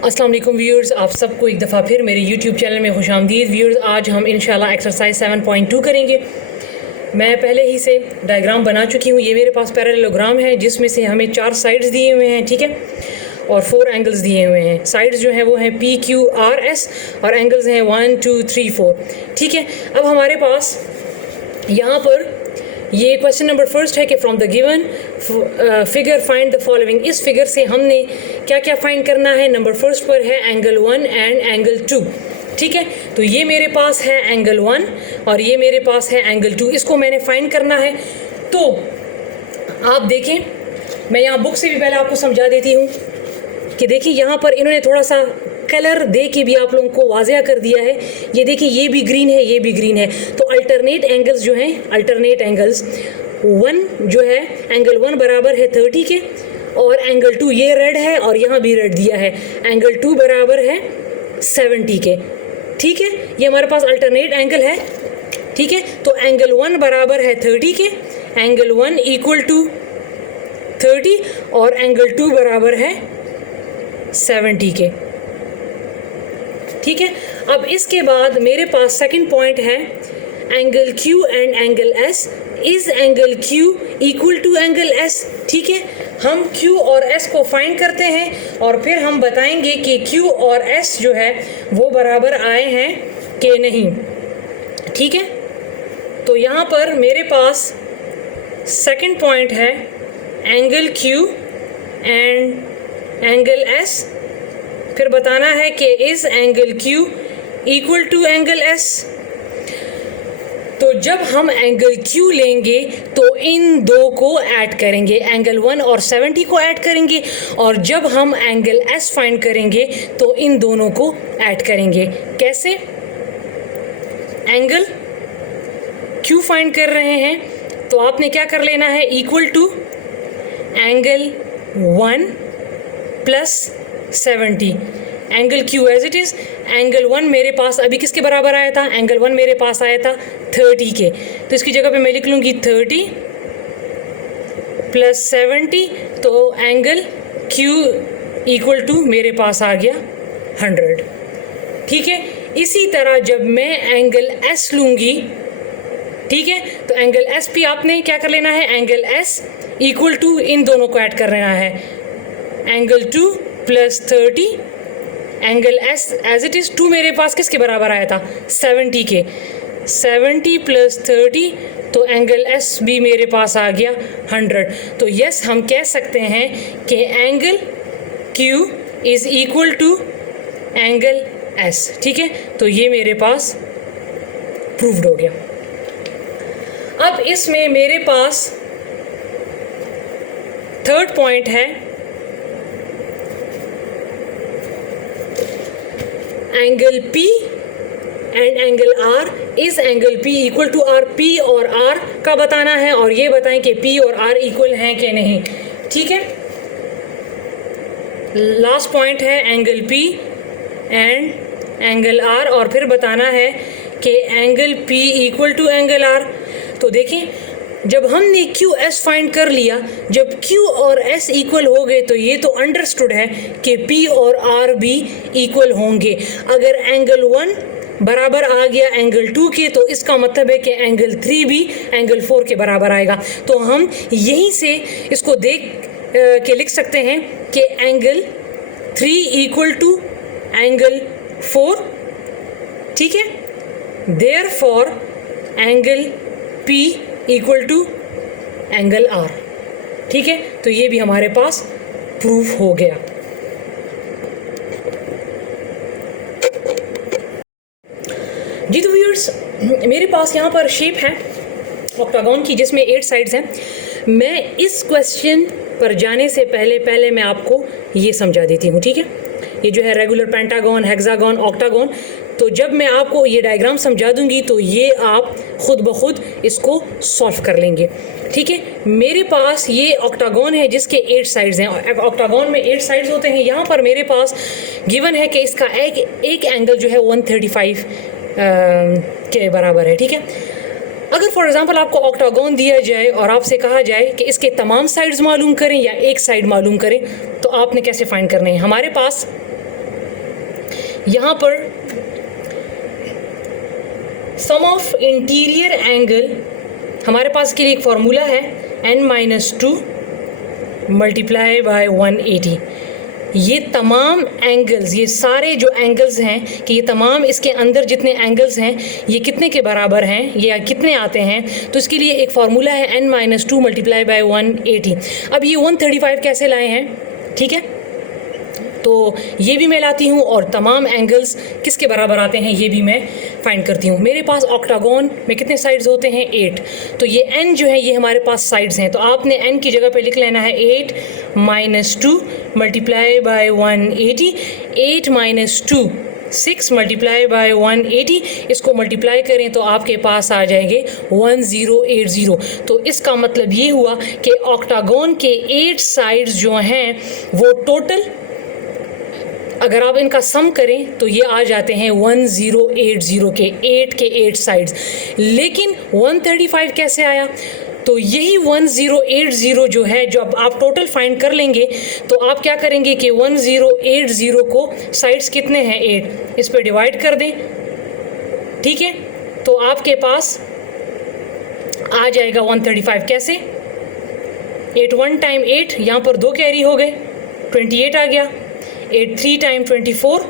अस्सलाम वालेकुम व्यूअर्स, आप सबको एक दफ़ा फिर मेरे यूट्यूब चैनल में खुशामदीद। व्यूअर्स, आज हम इंशाल्लाह एक्सरसाइज 7.2 करेंगे। मैं पहले ही से डायग्राम बना चुकी हूँ। ये मेरे पास पैरेललोग्राम है जिसमें से हमें 4 साइड्स दिए हुए हैं, ठीक है, और 4 एंगल्स दिए हुए हैं। साइड्स जो हैं वो हैं पी क्यू आर एस और एंगल्स हैं 1 2 3 4, ठीक है। अब हमारे पास यहाँ पर ये क्वेश्चन नंबर फर्स्ट है कि from the given figure find the following. इस फिगर से हमने क्या क्या फाइंड करना है। नंबर फर्स्ट पर है एंगल 1 एंड एंगल 2, ठीक है। तो ये मेरे पास है एंगल 1 और ये मेरे पास है एंगल 2, इसको मैंने फाइंड करना है। तो आप देखें, मैं यहाँ बुक से भी पहले आपको समझा देती हूँ कि देखिए यहाँ पर इन्होंने थोड़ा सा कलर दे के भी आप लोगों को वाज़िया कर दिया है। ये देखिए, ये भी ग्रीन है, ये भी ग्रीन है। तो अल्टरनेट एंगल्स जो हैं, अल्टरनेट एंगल्स 1 जो है, एंगल 1 बराबर है 30 के, और एंगल 2 ये रेड है और यहाँ भी रेड दिया है, एंगल 2 बराबर है 70 के, ठीक है। ये हमारे पास अल्टरनेट एंगल है, ठीक है। तो एंगल 1 बराबर है 30 के, एंगल 1 इक्वल टू 30 और एंगल 2 बराबर है 70 के, ठीक है। अब इसके बाद मेरे पास सेकंड पॉइंट है angle Q and angle S। Is angle Q equal to angle S, ठीक है। हम Q और S को फाइंड करते हैं और फिर हम बताएंगे कि Q और S जो है वो बराबर आए हैं कि नहीं, ठीक है। तो यहाँ पर मेरे पास सेकंड पॉइंट है angle Q and angle S। फिर बताना है कि इस angle Q equal to angle S। तो जब हम एंगल Q लेंगे तो इन दो को ऐड करेंगे, एंगल 1 और 70 को ऐड करेंगे, और जब हम एंगल S फाइंड करेंगे तो इन दोनों को ऐड करेंगे। कैसे? एंगल Q फाइंड कर रहे हैं तो आपने क्या कर लेना है, equal to angle 1 plus 70, angle Q as it is. Angle 1 मेरे पास अभी किसके बराबर आया था, एंगल 1 मेरे पास आया था 30 के, तो इसकी जगह पे मैं लिख लूँगी 30 प्लस 70, तो एंगल Q इक्वल टू मेरे पास आ गया 100, ठीक है। इसी तरह जब मैं एंगल S लूँगी, ठीक है, तो एंगल S भी आपने क्या कर लेना है, एंगल S इक्वल टू इन दोनों को ऐड कर लेना है, angle 2 plus 30, angle S as it is 2 मेरे पास किसके बराबर आया था, 70 के, 70 प्लस 30, तो एंगल S भी मेरे पास आ गया 100। तो यस, हम कह सकते हैं कि angle Q is equal to angle S, ठीक है। तो ये मेरे पास प्रूव्ड हो गया। अब इसमें मेरे पास थर्ड पॉइंट है angle P and angle R। इस angle P equal to R, P और R का बताना है और ये बताएं कि P और R इक्वल हैं कि नहीं, ठीक है। लास्ट पॉइंट है angle P and angle R, और फिर बताना है कि angle P equal to angle R। तो देखिए, जब हमने QS फाइंड कर लिया, जब Q और S इक्वल हो गए तो ये तो अंडरस्टूड है कि P और R भी इक्वल होंगे। अगर एंगल 1 बराबर आ गया एंगल 2 के, तो इसका मतलब है कि एंगल 3 भी एंगल 4 के बराबर आएगा। तो हम यहीं से इसको देख के लिख सकते हैं कि एंगल 3 इक्वल टू एंगल 4, ठीक है। Therefore angle P equal to angle R, ठीक है। तो ये भी हमारे पास प्रूफ हो गया। जी तो व्यूअर्स, मेरे पास यहाँ पर शेप है ऑक्टागन की जिसमें 8 साइड्स हैं। मैं इस क्वेश्चन पर जाने से पहले मैं आपको ये समझा देती हूँ, ठीक है। ये जो है रेगुलर, पेंटागन, हेक्सागन, ऑक्टागन। तो जब मैं आपको ये डायग्राम समझा दूंगी तो ये आप खुद ब खुद इसको सॉल्व कर लेंगे, ठीक है। मेरे पास ये ऑक्टागन है जिसके 8 साइड्स हैं। ऑक्टागन में 8 साइड्स होते हैं। यहाँ पर मेरे पास गिवन है कि इसका एक एंगल जो है 135 के बराबर है, ठीक है। अगर फॉर एग्जांपल आपको ऑक्टागन दिया जाए और आपसे कहा जाए कि इसके तमाम साइड्स मालूम करें या एक साइड मालूम करें, तो आपने कैसे फाइंड करने हैं। हमारे पास यहाँ पर सम ऑफ इंटीरियर एंगल, हमारे पास के लिए एक फार्मूला है n-2 मल्टीप्लाई बाय 180। ये तमाम एंगल्स, ये सारे जो एंगल्स हैं कि ये तमाम इसके अंदर जितने एंगल्स हैं ये कितने के बराबर हैं, ये कितने आते हैं, तो इसके लिए एक फार्मूला है n-2 मल्टीप्लाई बाय 180। अब ये 135 कैसे लाए हैं, ठीक है, तो ये भी मैं लाती हूँ और तमाम एंगल्स किसके बराबर आते हैं ये भी मैं फाइंड करती हूँ। मेरे पास ऑक्टागोन में कितने साइड्स होते हैं 8, तो ये n जो है ये हमारे पास साइड्स हैं, तो आपने n की जगह पे लिख लेना है 8 - 2 मल्टीप्लाई बाय 180। 8 - 2 6 मल्टीप्लाई बाय 180, इसको मल्टीप्लाई करें तो आपके पास आ जाएंगे 1080। तो इसका मतलब ये हुआ कि ऑक्टागोन के 8 साइड्स जो हैं वो टोटल अगर आप इनका सम करें तो ये आ जाते हैं 1080 के 8 के 8 साइड्स। लेकिन 135 कैसे आया, तो यही 1080 जो है, जब आप टोटल फाइंड कर लेंगे तो आप क्या करेंगे कि 1080 को साइड्स कितने हैं 8, इस पर डिवाइड कर दें, ठीक है, तो आपके पास आ जाएगा 135। कैसे, 8 1 टाइम 8, यहाँ पर 2 कैरी हो गए, 28 आ गया। 8 3 टाइम 24,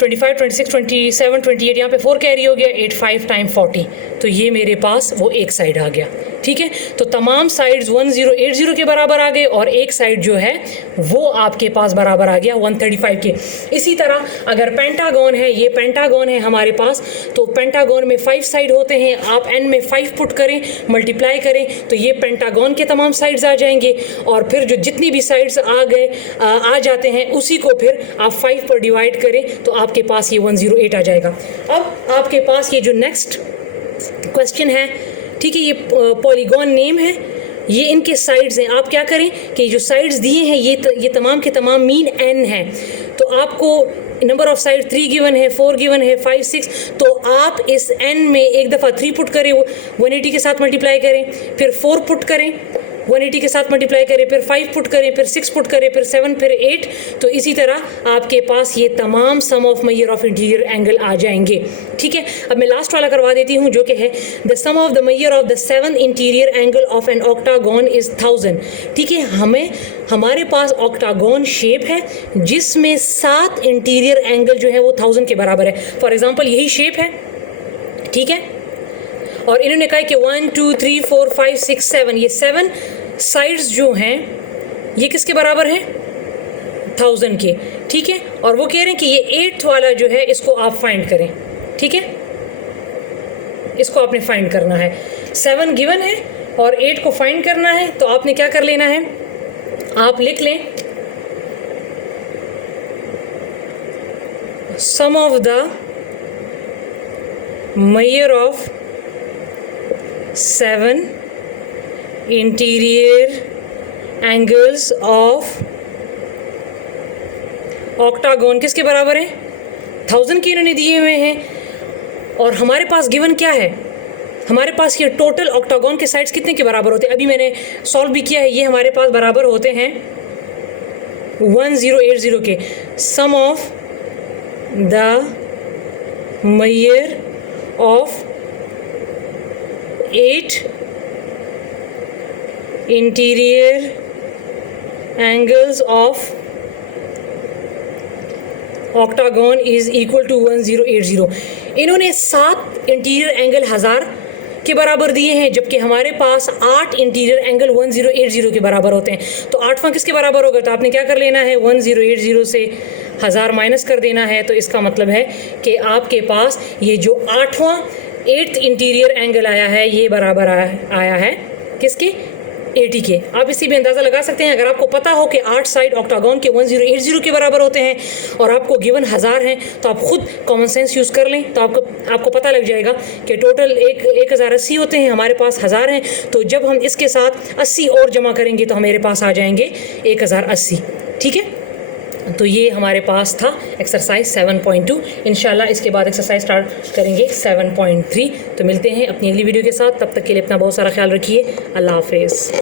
25 26 27 28, यहाँ पे 4 कैरी हो गया। 8 5 टाइम 40, तो ये मेरे पास वो एक साइड आ गया, ठीक है। तो तमाम साइड्स 1080 के बराबर आ गए और एक साइड जो है वो आपके पास बराबर आ गया 135 के। इसी तरह अगर पेंटागन है, ये पेंटागन है हमारे पास, तो पेंटागन में 5 साइड होते हैं, आप n में 5 पुट करें, मल्टीप्लाई करें तो ये पेंटागन के तमाम साइड्स आ जाएंगे और फिर जो जितनी भी साइड्स आ जाते हैं उसी को फिर आप 5 पर डिवाइड करें तो आपके पास ये 108 आ जाएगा। अब आपके पास ये जो नेक्स्ट क्वेश्चन है, ठीक है, ये पॉलीगॉन नेम है, ये इनके साइड्स हैं। आप क्या करें कि जो साइड्स दिए हैं ये तमाम के तमाम मीन n है, तो आपको नंबर ऑफ साइड 3 गिवन है, 4 गिवन है, 5 6, तो आप इस n में एक दफ़ा 3 पुट करें, 180 के साथ मल्टीप्लाई करें, फिर 4 पुट करें, 180 के साथ मल्टीप्लाई करें, फिर 5 पुट करें, फिर 6 पुट करें, फिर 7, फिर 8, तो इसी तरह आपके पास ये तमाम sum of measure of interior angle आ जाएंगे, ठीक है। अब मैं लास्ट वाला करवा देती हूँ जो कि है the sum of the measure of the 7 interior angle of an octagon is 1000, ठीक है। हमारे पास ऑक्टागोन शेप है जिसमें 7 इंटीरियर एंगल जो है वो 1000 के बराबर है। फॉर एग्जाम्पल यही शेप है, ठीक है, और इन्होंने कहा कि 1 2 3 4 5 6 7, ये 7 साइड्स जो हैं ये किसके बराबर है 1000 के, ठीक है। और वो कह रहे हैं कि ये 8th वाला जो है इसको आप फाइंड करें, ठीक है, इसको आपने फाइंड करना है। 7 गिवन है और 8 को फाइंड करना है, तो आपने क्या कर लेना है, आप लिख लें sum of the measure of 7 interior angles of octagon किसके बराबर है 1000 के इन्होंने दिए हुए हैं। और हमारे पास गिवन क्या है, हमारे पास ये टोटल ऑक्टागोन के साइड्स कितने के बराबर होते हैं, अभी मैंने सॉल्व भी किया है, ये हमारे पास बराबर होते हैं 1080 के। Sum of the measure of 8 interior angles of octagon is equal to 1080। इन्होंने 7 इंटीरियर एंगल 1000 के बराबर दिए हैं, जबकि हमारे पास 8 इंटीरियर एंगल 1080 के बराबर होते हैं। तो 8वां किसके बराबर होगा, तो आपने क्या कर लेना है 1080 से 1000 माइनस कर देना है, तो इसका मतलब है कि आपके पास ये जो 8th इंटीरियर एंगल आया है ये बराबर आया है किसके 80 के। आप इसी भी अंदाज़ा लगा सकते हैं, अगर आपको पता हो कि 8 साइड ऑक्टागोन के 1080 के बराबर होते हैं और आपको गिवन 1000 हैं, तो आप खुद कॉमन सेंस यूज़ कर लें, तो आपको पता लग जाएगा कि टोटल 1080 होते हैं, हमारे पास 1000 हैं, तो जब हम इसके साथ 80 और जमा करेंगे तो हमारे पास आ जाएंगे 1080, ठीक है। तो ये हमारे पास था एक्सरसाइज 7.2। इंशाल्लाह इसके बाद एक्सरसाइज स्टार्ट करेंगे 7.3। तो मिलते हैं अपनी अगली वीडियो के साथ, तब तक के लिए अपना बहुत सारा ख्याल रखिए। अल्लाह हाफिज़।